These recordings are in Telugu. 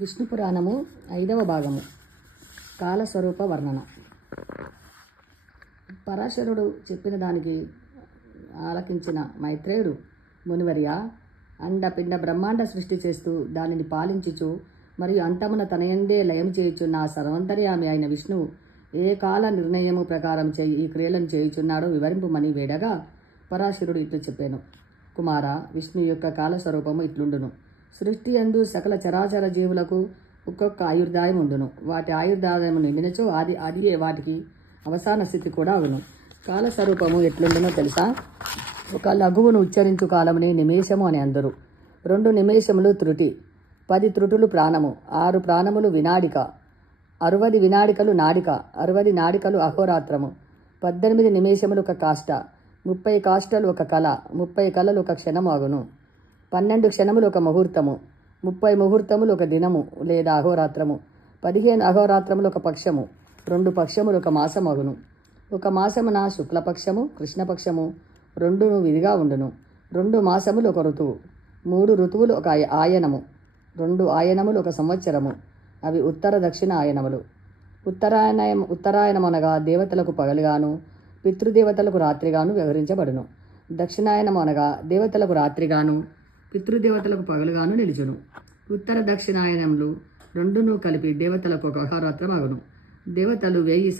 విష్ణు పురాణము 5వ భాగము కాలస్వరూప వర్ణన. పరాశరుడు చెప్పిన దానికి ఆలకించిన మైత్రేయుడు, మునివర్య, అండపిండ బ్రహ్మాండ సృష్టి చేస్తూ దానిని పాలించుచు మరియు అంతమున తనయందే లయం చేయుచున్న సర్వంతర్యామి అయిన విష్ణువు ఏ కాల నిర్ణయము ప్రకారం ఈ క్రియలను చేయుచున్నాడో వివరింపుమని వేడగా పరాశరుడు ఇట్లు చెప్పాను. కుమార, విష్ణు యొక్క కాలస్వరూపము ఇట్లుండును. సృష్టి యందు సకల చరాచర జీవులకు ఒక్కొక్క ఆయుర్దాయం ఉండును. వాటి ఆయుర్దాయము నిండినచో అది వాటికి అవసాన స్థితి కూడా అగును. కాలస్వరూపము ఎట్లుండునో తెలుసా? ఒక లఘువును ఉచ్చరించు కాలముని నిమేషము అని అందరు. 2 నిమేషములు త్రుటి, 10 త్రుటులు ప్రాణము, 6 ప్రాణములు వినాడిక, 60 వినాడికలు నాడిక, 60 నాడికలు అహోరాత్రము, 18 నిమేషములు ఒక కాష్ట, 30 కాష్టలు ఒక కళ, 30 కళలు ఒక క్షణము అగును, 12 క్షణములు ఒక ముహూర్తము, 30 ముహూర్తములు ఒక దినము లేదా అహోరాత్రము, 15 అహోరాత్రములు ఒక పక్షము, 2 పక్షములు ఒక మాసము అగును. ఒక మాసమున శుక్లపక్షము కృష్ణపక్షము 2 విధిగా ఉండును. 2 మాసములు ఒక ఋతువు, 3 ఋతువులు ఒక ఆయనము, 2 ఆయనములు ఒక సంవత్సరము. అవి ఉత్తర దక్షిణ ఆయనములు. ఉత్తరాయణమనగా దేవతలకు పగలుగాను పితృదేవతలకు రాత్రిగాను వ్యవహరించబడును. దక్షిణాయనము అనగా దేవతలకు రాత్రిగాను పితృదేవతలకు పగలుగాను నిలుచును. ఉత్తర దక్షిణాయనములు 2ను కలిపి దేవతలకు ఒక అహోరాత్రం అగును. దేవతల 1000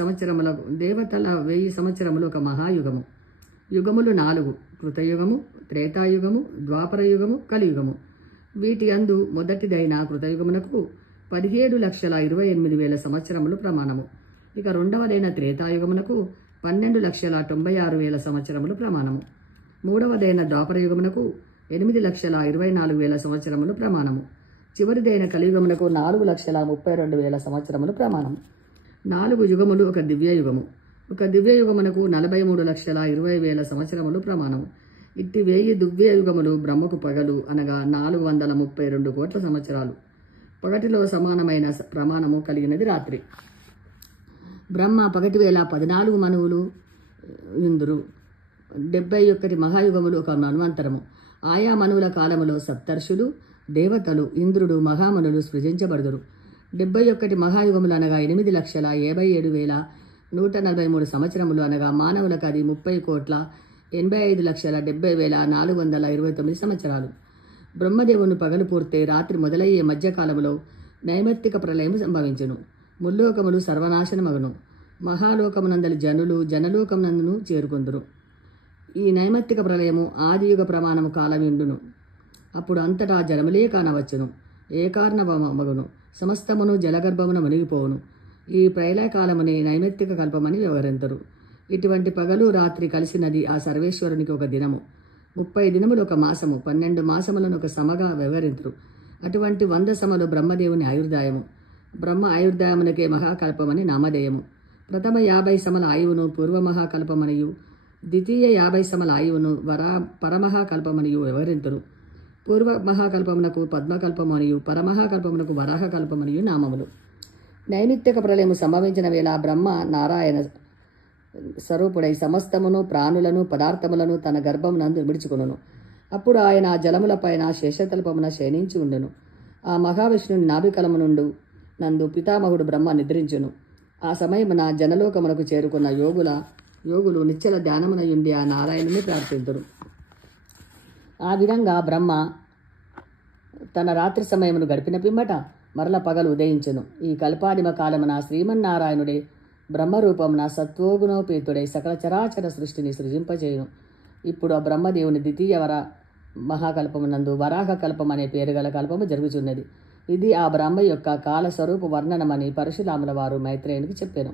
సంవత్సరములు ఒక మహాయుగము. యుగములు 4: కృతయుగము, త్రేతాయుగము, ద్వాపరయుగము, కలియుగము. వీటి యందు మొదటిదైన కృతయుగమునకు 17,28,000 సంవత్సరములు ప్రమాణము. ఇక రెండవదైన త్రేతాయుగమునకు 12,96,000 సంవత్సరములు ప్రమాణము. మూడవదైన ద్వాపరయుగమునకు 8,24,000 సంవత్సరములు ప్రమాణము. చివరిదైన కలియుగమునకు 4,32,000 సంవత్సరములు ప్రమాణము. 4 యుగములు ఒక దివ్యయుగము. ఒక దివ్యయుగమునకు 43,20,000 సంవత్సరములు ప్రమాణము. ఇట్టి 1000 దివ్యయుగములు బ్రహ్మకు పగలు అనగా 432 కోట్ల సంవత్సరాలు. పగటిలో సమానమైన ప్రమాణము కలిగినది రాత్రి. బ్రహ్మ పగటి వేళ 14 మనువులు ఇందురు. 71 మహాయుగములు ఒక మన్వంతరము. ఆయా మనువుల కాలములో సప్తర్షులు, దేవతలు, ఇంద్రుడు, మహామనులు సృజించబడుదురు. 71 మహాయుగములు అనగా 8,57,143 సంవత్సరములు అనగా మానవులకు అది 30,85,70,429 సంవత్సరాలు. బ్రహ్మదేవుని పగలు పూర్తే రాత్రి మొదలయ్యే మధ్యకాలములో నైమిత్తిక ప్రళయము సంభవించును. ముల్లోకములు సర్వనాశనమగును. మహాలోకమునందలి జనులు జనలోకమునందును చేరుకొందురు. ఈ నైమిత్తిక ప్రళయము ఆదియుగ ప్రమాణము కాలమిండును. అప్పుడు అంతటా జలములే కానవచ్చును. ఏ కారణమగును సమస్తమును జలగర్భమున మునిగిపోవును. ఈ ప్రళయకాలముని నైమిత్తిక కల్పమని వ్యవహరింతురు. ఇటువంటి పగలు రాత్రి కలిసినది ఆ సర్వేశ్వరునికి ఒక దినము. 30 దినములు ఒక మాసము, 12 మాసములను ఒక సమగా వ్యవహరింతురు. అటువంటి 100 సమలు బ్రహ్మదేవుని ఆయుర్దాయము. బ్రహ్మ ఆయుర్దాయమునకే మహాకల్పమని నామధేయము. ప్రథమ 50 సమల ఆయువును పూర్వమహాకల్పమనియు, ద్వితీయ 50 సమల ఆయువును పరమహాకల్పమనియు వ్యవహరింతురు. పూర్వ మహాకల్పమునకు పద్మకల్పమనియు, పరమహాకల్పమునకు వరాహకల్పమనియు నామములు. నైమిత్తిక ప్రళయము సంభవించిన వేళ బ్రహ్మ నారాయణ స్వరూపుడై సమస్తమును ప్రాణులను పదార్థములను తన గర్భమునందు విడిచుకొనును. అప్పుడు ఆయన ఆ జలములపైన శేషతల్పమున శయనించి ఉండును. ఆ మహావిష్ణుని నాభికలము నందు పితామహుడు బ్రహ్మ నిద్రించును. ఆ సమయమున జనలోకమునకు చేరుకున్న యోగులు నిశ్చల ధ్యానమునయుండి ఆ నారాయణుని ప్రార్థింతురు. ఆ విధంగా బ్రహ్మ తన రాత్రి సమయమును గడిపిన పిమ్మట మరల పగలు ఉదయించును. ఈ కల్పాదిమ కాలమున శ్రీమన్నారాయణుడే బ్రహ్మరూపమున సత్వోగుణోపేతుడై సకల చరాచర సృష్టిని సృజింపచేయును. ఇప్పుడు ఆ బ్రహ్మదేవుని ద్వితీయ మహాకల్పమునందు వరాహ కల్పం అనే పేరు గల కల్పము జరుగుచున్నది. ఇది ఆ బ్రహ్మ యొక్క కాలస్వరూప వర్ణనమని పరశురాముల వారు మైత్రేయునికి చెప్పారు.